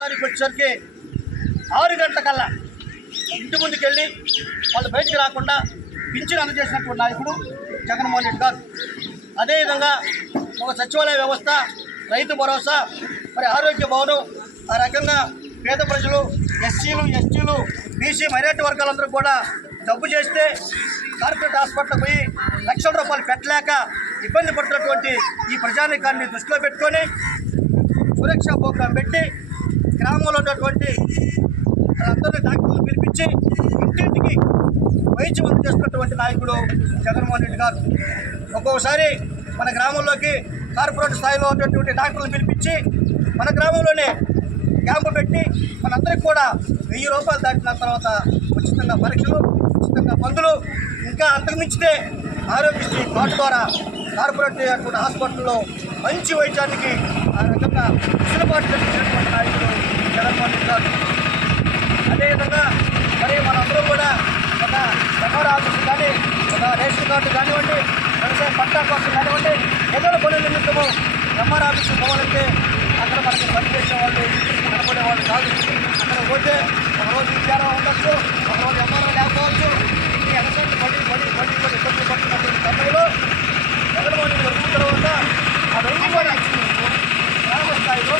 వచ్చేసరికి 6 గంటలకల్లా ఇంటి ముందుకు వెళ్ళి వాళ్ళు బయటికి రాకుండా పింఛను అందజేసినటువంటి నాయకుడు జగన్మోహన్ రెడ్డి గారు. అదేవిధంగా ఒక సచివాలయ వ్యవస్థ, రైతు భరోసా, మరి ఆరోగ్య భవనం, ఆ రకంగా పేద ప్రజలు, ఎస్సీలు, ఎస్టీలు, బీసీ మైనార్టీ వర్గాలందరూ కూడా జబ్బు చేస్తే కార్పొరేట్ హాస్పిటల్కి పోయి లక్షల రూపాయలు పెట్టలేక ఇబ్బంది పడుతున్నటువంటి ఈ ప్రజానీకాన్ని దృష్టిలో పెట్టుకొని సురక్షా ప్రోగ్రాం పెట్టి గ్రామంలో ఉన్నటువంటి అందరినీ డాక్టర్లు పిలిపించి ఇంటింటికి వైద్యం అందజేస్తున్నటువంటి నాయకుడు జగన్మోహన్ రెడ్డి గారు. ఒక్కొక్కసారి మన గ్రామంలోకి కార్పొరేట్ స్థాయిలో ఉన్నటువంటి డాక్టర్లు పిలిపించి మన గ్రామంలోనే క్యాంపు పెట్టి మనందరికీ కూడా 1000 రూపాయలు దాటిన తర్వాత ఉచితంగా పరీక్షలు, ఉచితంగా మందులు, ఇంకా అంతకుమించితే ఆరోగ్యశ్రీ కార్డు ద్వారా కార్పొరేట్ హాస్పిటల్లో మంచి వైద్యానికి ఆ రకంగా వెసులుబాటు కల్పించినటువంటి నాయకుడు జగన్మోహన్ రెడ్డి గారు. అదేవిధంగా మరి మనందరూ కూడా ఒక సమార ఆఫీసు కానీ, ఒక రేషన్ కార్డు కానివ్వండి, వ్యవసాయ పట్టా కోసం కానివ్వండి, ఏదైనా పనుల నిమిత్తము సమార ఆఫీసు పోవాలంటే అక్కడ మనకి పనిచేసే వాళ్ళు కనపడే వాళ్ళు కాదు. అక్కడ పోతే ఒకరోజు విచారం ఉండొచ్చు, ఒకరోజు ఎంఆర్ఓ లేకపోవచ్చు. ఈ ఎలక్షన్ పడి ఇబ్బంది పడుతున్నటువంటి సమయంలో జగన్మోహన్ రెడ్డి వచ్చిన తర్వాత అవన్నీ కూడా గ్రామ స్థాయిలో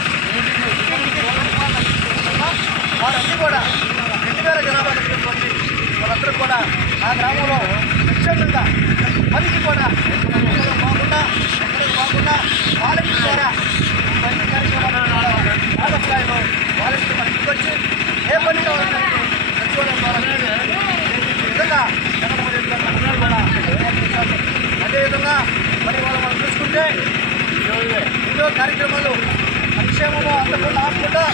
వారన్నీ కూడా 2000 జనాభా కలిగినటువంటి వాళ్ళందరూ కూడా ఆ గ్రామంలో స్వచ్ఛందంగా పనికి కూడా బాగుండా ఎక్కడికి బాగుండా వాళ్ళకి ద్వారా ఇవన్నీ కార్యక్రమాలు గ్రామ స్థాయిలో వాళ్ళకి మన ఇంటికి వచ్చి ఏ పని కావాలంటే సచివాలయం ద్వారా విధంగా జగన్మోహన్ రెడ్డి గారు అందరూ కూడా ప్రయత్నించారు. అదేవిధంగా మరి మనం చూసుకుంటే ఎన్నో కార్యక్రమాలు సంక్షేమము అందకుండా ఆకుండా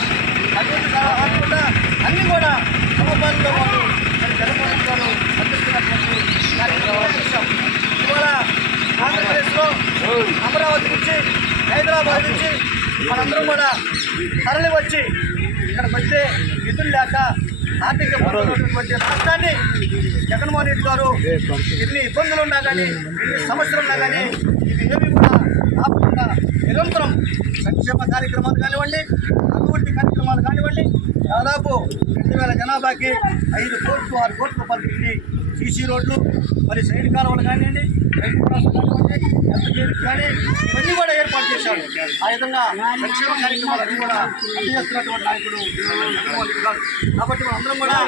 అభివృద్ధి ఆకుండా అన్నీ కూడా సమపాలలో వాళ్ళు మరి జగన్మోహన్ రెడ్డి గారు అందిస్తున్నటువంటి కార్యక్రమాలు చూసాం. ఇవాళ ఆంధ్రప్రదేశ్లో అమరావతి నుంచి, హైదరాబాద్ నుంచి మనందరం కూడా తరలి వచ్చి ఇక్కడికి వస్తే నిధులు లేక ఆర్థిక ఇబ్బందులు రాష్ట్రాన్ని జగన్మోహన్ రెడ్డి గారు ఎన్ని ఇబ్బందులు ఉన్నా కానీ, ఎన్ని సమస్యలు ఉన్నా కానీ ఇవి ఏమి కూడా ఆపకుండా నిరంతరం సంక్షేమ కార్యక్రమాలు కానివ్వండి, అభివృద్ధి కార్యక్రమాలు కానివ్వండి, దాదాపు 2000 జనాభాకి 5 కోట్లు 6 కోట్ల రూపాయలు పెట్టి సీసీ రోడ్లు, మరి సైడ్ కాలువలు కానివ్వండి, రైతు భరోసా కానివ్వండి, ఎంతసేపు కానీ ఇవన్నీ కూడా ఏర్పాటు చేశాడు. ఆ విధంగా సంక్షేమ కార్యక్రమాలన్నీ కూడా అందజేస్తున్నటువంటి నాయకుడు జగన్మోహన్ రెడ్డి గారు. కాబట్టి మనందరం కూడా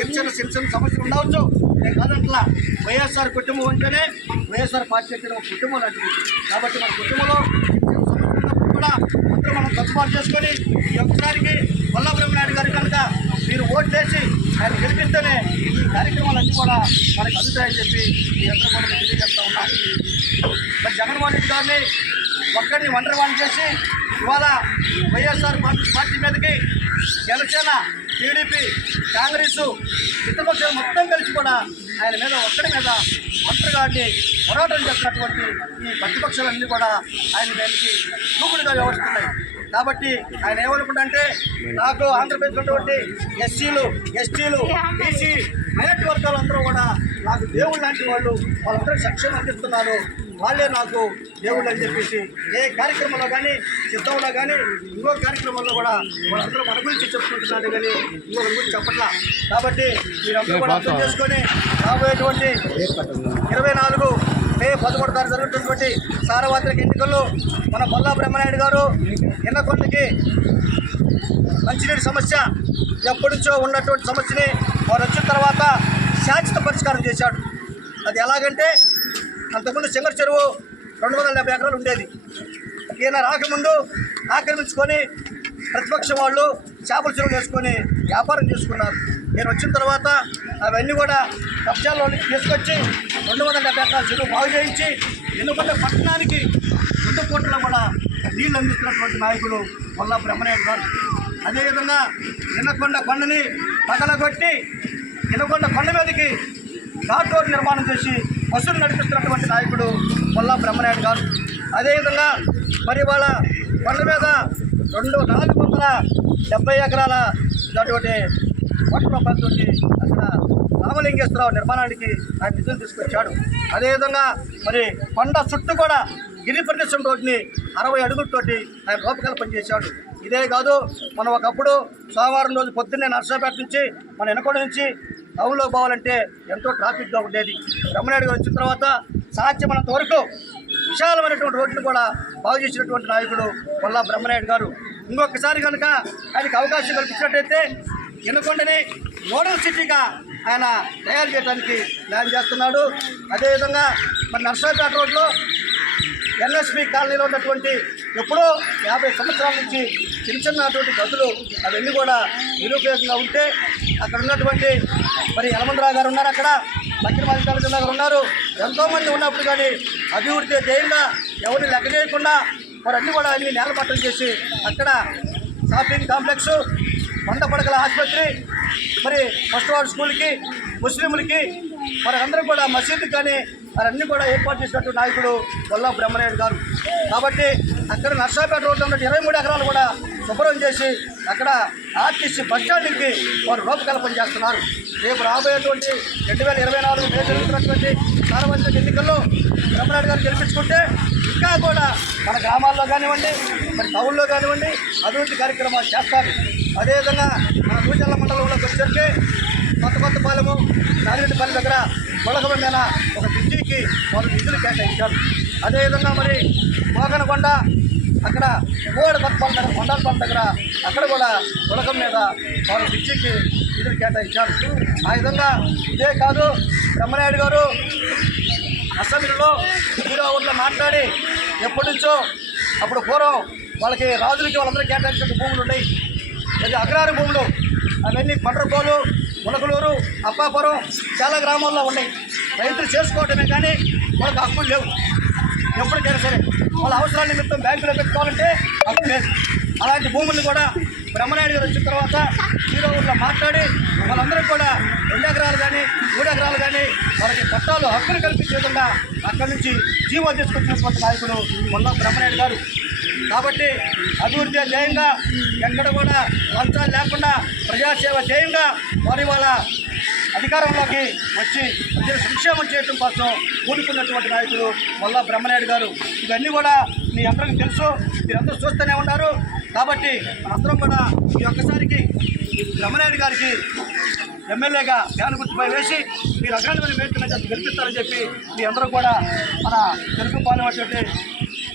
శిక్షణ సమస్యలు ఉండవచ్చు, నేను కాదంటలా. వైఎస్ఆర్ కుటుంబం అంటేనే వైఎస్ఆర్ పార్టీ అంటే ఒక కుటుంబం లాంటిది. కాబట్టి మన కుటుంబంలో కూడా అందరూ మనం సర్దుబాటు చేసుకొని ఈ ఒక్కసారికి వల్ల బ్రహ్మనాయుడు గారి కనుక మీరు ఓట్లేసి ఆయన గెలిపిస్తేనే ఈ కార్యక్రమాలన్నీ కూడా మనకు అందుతాయని చెప్పి మీ అందరూ కూడా తెలియజేస్తూ ఉన్నాం. మరి జగన్మోహన్ రెడ్డి గారిని ఒక్కడిని ఒంటరివాణి చేసి ఇవాళ వైఎస్ఆర్ పార్టీ మీదకి జనసేన, టీడీపీ, కాంగ్రెస్, మిత్రపక్షాలు మొత్తం కలిసి కూడా ఆయన మీద ఒక్కడి మీద ఒంటరిగాడిని పోరాటం చేస్తున్నటువంటి ఈ ప్రతిపక్షాలన్నీ కూడా ఆయన దానికి దూకుడుగా వ్యవహరిస్తున్నాయి. కాబట్టి ఆయన ఏమనుకుంటే నాకు ఆంధ్రప్రదేశ్ ఉన్నటువంటి ఎస్సీలు, ఎస్టీలు, బీసీ మైనార్టీ వర్గాలందరూ కూడా నాకు దేవుళ్ళు లాంటి వాళ్ళు, వాళ్ళందరూ సంక్షేమం అందిస్తున్నారు, వాళ్ళే నాకు దేవుళ్ళు అని చెప్పేసి ఏ కార్యక్రమంలో కానీ, సిద్ధంలో కానీ, ఇంకో కార్యక్రమంలో కూడా వాళ్ళందరూ మన గురించి చెప్పుకుంటున్నారు కానీ ఇంకొకరి గురించి చెప్పట్లా. కాబట్టి మీరందరూ కూడా అర్థం చేసుకొని రాబోయేటువంటి 24 మే 11 తారీఖు జరుగుతున్నటువంటి సార్వత్రిక ఎన్నికల్లో మన బొల్లా బ్రహ్మనాయుడు గారు ఎన్నకొండకి మంచినీటి సమస్య ఎప్పటి నుంచో ఉన్నటువంటి సమస్యని వారు వచ్చిన తర్వాత శాశ్వత పరిష్కారం చేశాడు. అది ఎలాగంటే అంతకుముందు సింగర్ చెరువు 270 ఎకరాలు ఉండేది. ఈయన రాకముందు ఆక్రమించుకొని ప్రతిపక్షం వాళ్ళు చేపల చెరువులు వేసుకొని వ్యాపారం చేసుకున్నారు. నేను వచ్చిన తర్వాత అవన్నీ కూడా కబ్జాల్లోకి తీసుకొచ్చి 270 ఎకరాల చెరువు బాగు చేయించి ఎన్నుకొండ పట్టణానికి 2 కోట్ల కూడా నీళ్లు అందిస్తున్నటువంటి నాయకులు వల్ల బ్రహ్మనాయుడు గారు. అదేవిధంగా ఎన్నకొండ కొండని పగలగొట్టి ఎన్నకొండ కొండ మీదకి ఘాట్ రోడ్ నిర్మాణం చేసి బస్సులు నడిపిస్తున్నటువంటి నాయకుడు వల్ల బ్రహ్మనాయుడు గారు. అదేవిధంగా మరి వాళ్ళ కొండ మీద 470 ఎకరాల అటువంటి కోట్ల రూపాయలతో అక్కడ రామలింగేశ్వరరావు నిర్మాణానికి ఆయన నిధులు తీసుకొచ్చాడు. అదేవిధంగా మరి కొండ చుట్టూ కూడా గిరి ప్రదేశం రోడ్ని 60 అడుగులతోటి ఆయన రూపకల్పన చేశాడు. ఇదే కాదు, మనం ఒకప్పుడు సోమవారం రోజు పొద్దున్నే నర్సాపేట నుంచి మన వెనకొండ నుంచి టౌన్లో పోవాలంటే ఎంతో ట్రాఫిక్గా ఉండేది. బ్రహ్మనాయుడు గారు వచ్చిన తర్వాత సాధ్యమైనంత వరకు విశాలమైనటువంటి రోడ్లు కూడా బాగు చేసినటువంటి నాయకుడు వల్ల బ్రహ్మనాయుడు గారు. ఇంకొకసారి కనుక ఆయనకు అవకాశం కల్పించినట్టయితే వినకొండని మోడల్ సిటీగా ఆయన తయారు చేయడానికి ప్లాన్ చేస్తున్నాడు. అదేవిధంగా మరి నర్సాపేట రోడ్లో ఎన్ఎస్పి కాలనీలో ఉన్నటువంటి ఎప్పుడో 50 సంవత్సరాల నుంచి చిన్నటువంటి గదులు అవన్నీ కూడా నిరుపయోగంగా ఉంటే అక్కడ ఉన్నటువంటి మరి యలమందరావు గారు ఉన్నారు, అక్కడ లక్ష్మీమాదికాల జిల్లా గారు ఉన్నారు, ఎంతోమంది ఉన్నప్పుడు కానీ అభివృద్ధి ధ్యేయంగా ఎవరిని లెక్క చేయకుండా మరి అన్నీ కూడా అన్ని నేలమట్టం చేసి అక్కడ షాపింగ్ కాంప్లెక్స్, 100 పడకల ఆసుపత్రి, మరి ఫస్ట్ వార్డ్ స్కూల్కి, ముస్లింలకి మరి అందరూ కూడా మసీదుకి కానీ అన్నీ కూడా ఏర్పాటు చేసినట్టు నాయకుడు వల్ల బ్రహ్మనాయుడు గారు. కాబట్టి అక్కడ నర్సాపేట రోడ్లో ఉన్న 23 ఎకరాలు కూడా శుభ్రం చేసి అక్కడ ఆర్టీసీ బస్ స్టాండ్కి వారు రూపకల్పన చేస్తున్నారు. రేపు రాబోయేటువంటి 2024 మే జరుగుతున్నటువంటి సార్వత్రిక ఎన్నికల్లో బ్రహ్మనాయుడు గారు గెలిపించుకుంటే ఇంకా కూడా మన గ్రామాల్లో కానివ్వండి, మరి టౌన్లో కానివ్వండి అభివృద్ధి కార్యక్రమాలు చేస్తారు. అదేవిధంగా మన నూజల్ల మండలంలోకి వచ్చేసరికి కొత్తపాలెము, నాగిరెడ్డిపల్లి దగ్గర గొలగమ మీద ఒక బ్రిడ్జికి వారు నిధులు కేటాయించారు. అదేవిధంగా మరి మోగనకొండ అక్కడ కొత్తపాలెం దగ్గర, కొండాలపాలెం దగ్గర అక్కడ కూడా గొలగం మీద వారు బ్రిడ్జికి నిధులు కేటాయించారు. ఆ విధంగా ఇదే కాదు, బ్రహ్మనాయుడు గారు అసెంబ్లీలో ఊళ్ళో మాట్లాడి ఎప్పటి నుంచో అప్పుడు పూర్వం వాళ్ళకి రాజులకి వాళ్ళందరూ కేటాయించిన భూములు ఉన్నాయి, అది అగ్రహార భూములు, అవన్నీ పండ్రపోలు, మునకలూరు, అప్పాపురం చాలా గ్రామాల్లో ఉన్నాయి. రైతులు చేసుకోవటమే కానీ వాళ్ళకి హక్కులు లేవు. ఎప్పటికైనా సరే వాళ్ళ అవసరాల నిమిత్తం బ్యాంకులో పెట్టుకోవాలంటే హక్కు లేదు. అలాంటి భూములు కూడా బ్రహ్మనాయుడు గారు వచ్చిన తర్వాత ఊళ్ళో మాట్లాడి వాళ్ళందరూ కూడా 2 ఎకరాలు కానీ 3 ఎకరాలు కానీ వాళ్ళకి చట్టాలు హక్కులు కల్పించే విధంగా అక్కడి నుంచి జీవో తీసుకొచ్చినటువంటి నాయకుడు మొన్న బ్రహ్మనాయుడు గారు. కాబట్టి అభివృద్ధి ధ్యేయంగా ఎక్కడ కూడా లంచాలు లేకుండా ప్రజాసేవ ధ్యేయంగా వారి వాళ్ళ అధికారంలోకి వచ్చి ప్రజల సంక్షేమం చేయడం కోసం కూడుకున్నటువంటి నాయకుడు వల్ల బ్రహ్మనాయుడు గారు. ఇవన్నీ కూడా మీ అందరికీ తెలుసు, మీరందరూ చూస్తూనే ఉన్నారు. కాబట్టి మనందరం కూడా ఈ ఒక్కసారికి బ్రహ్మనాయుడు గారికి ఎమ్మెల్యేగా ఫ్యాన్ గుర్తుపై వేసి మీరు అఖండమైన వేడుకలు గెలిపిస్తారని చెప్పి మీ అందరూ కూడా మన తెలుగు పాల్గొనేటువంటి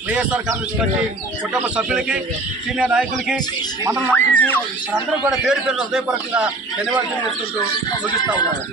వైఎస్ఆర్ కాంగ్రెస్ పార్టీ కుటుంబ సభ్యులకి, సీనియర్ నాయకులకి, మండల నాయకులకి మనందరూ కూడా పేరు హృదయపూర్వకంగా ధన్యవాదాలు తెలియజేసుకుంటూ ముగిస్తూ ఉన్నారు.